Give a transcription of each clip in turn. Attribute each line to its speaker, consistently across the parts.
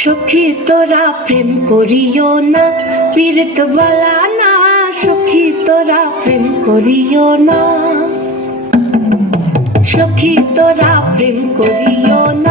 Speaker 1: সখী তোরা প্রেম করিও না পীড়িত বালা না, সখী তোরা প্রেম করিও না। সখী তোরা প্রেম করিও না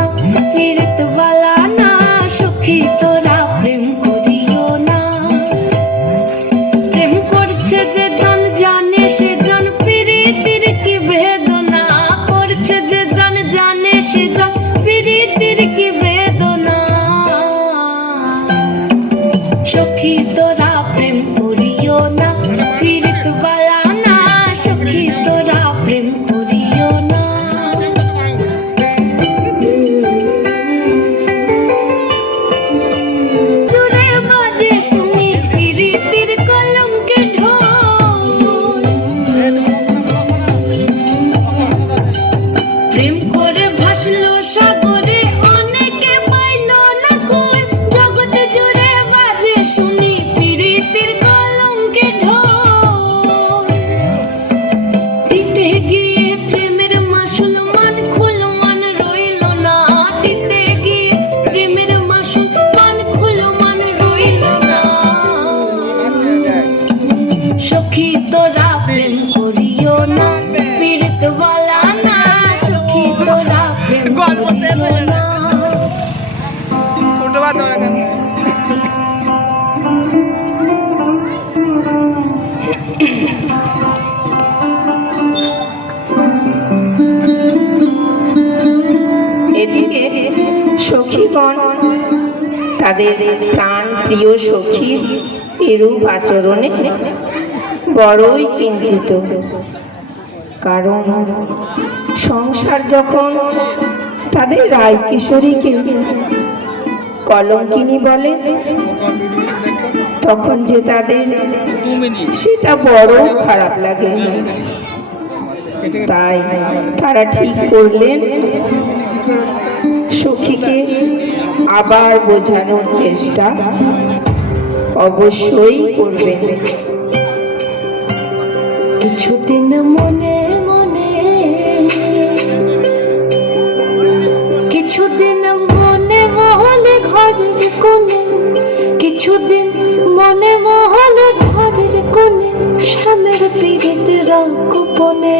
Speaker 2: এদিকে সখীগণ তাদের প্রাণ প্রিয় সখীর এরূপ আচরণে বড়ই চিন্তিত। কারণ সংসার যখন তাদের রায় কিশোরীকে কলঙ্কিনী বলে তখন যে তাদের সেটা বড় খারাপ লাগে। তাই তারা ঠিক করলেন। সখীকে আবার বোঝানোর চেষ্টা অবশ্যই করবেন।
Speaker 1: কিছুদিন মনে মনে, কিছুদিন মনে মহলে ঘরের কোণে কিছুদিন মনে মহলে ঘরের কোণে, স্বামীর পীড়িত গোপনে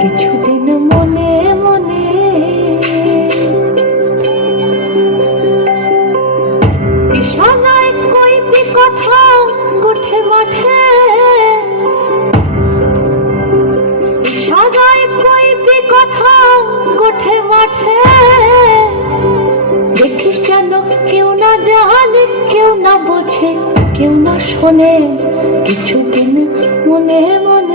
Speaker 1: কিছুদিন মনে মনে। কথা গোঠে মাঠে কথা গোঠে মাঠে দেখিস যেন কেউ না জানে, কেউ না বোঝে কেউ না শোনে কিছুদিন মনে মনে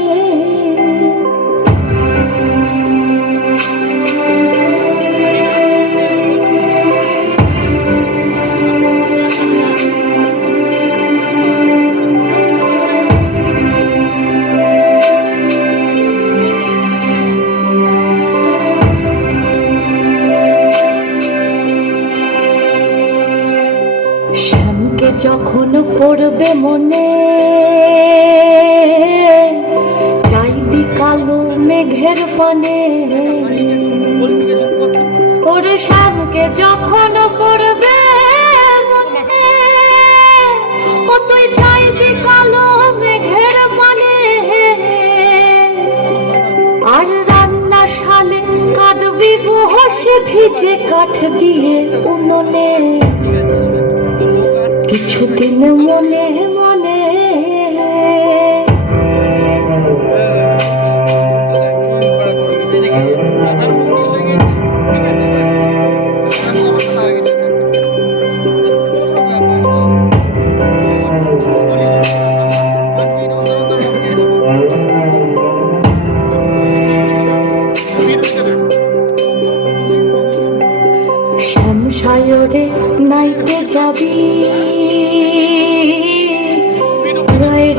Speaker 1: পড়বে মনে। চাইবি কালো মেঘের পানে ওর শ্যামকে যখন পড়বে ও তুই চাইবি কালো মেঘের পানে আর রান্না শালে কাঁদবি বসে ভিজে কাঠ দিয়ে উনুনে।
Speaker 3: আসছে
Speaker 1: কিছুদিন মনে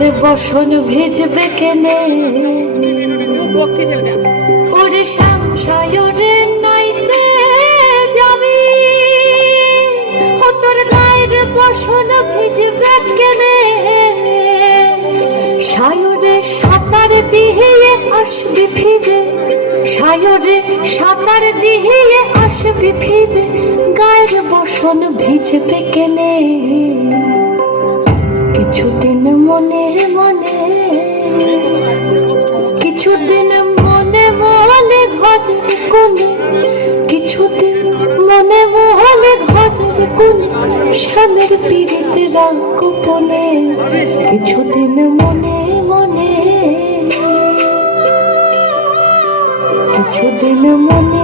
Speaker 1: রায়ের বসন ভেজবে কেনে? ওরে শ্যামসায়রে নাইতে যাবি। ও তোর গায়ের বসন ভিজবে কেনে? সায়রে সাঁতার দিয়ে আসবি ফিরে। সায়রে সাঁতার দিয়ে আসবি ফিরে। গায়ের বসন ভিজবে কেনে? কিছুদিন মনে মনে, কিছুদিন মনে মনে ঘরের কোণে কিছুদিন মনে মনে ঘরের কোণে স্বামীর পিড়িতে রাগ গোপনে, কিছুদিন মনে মনে, কিছুদিন মনে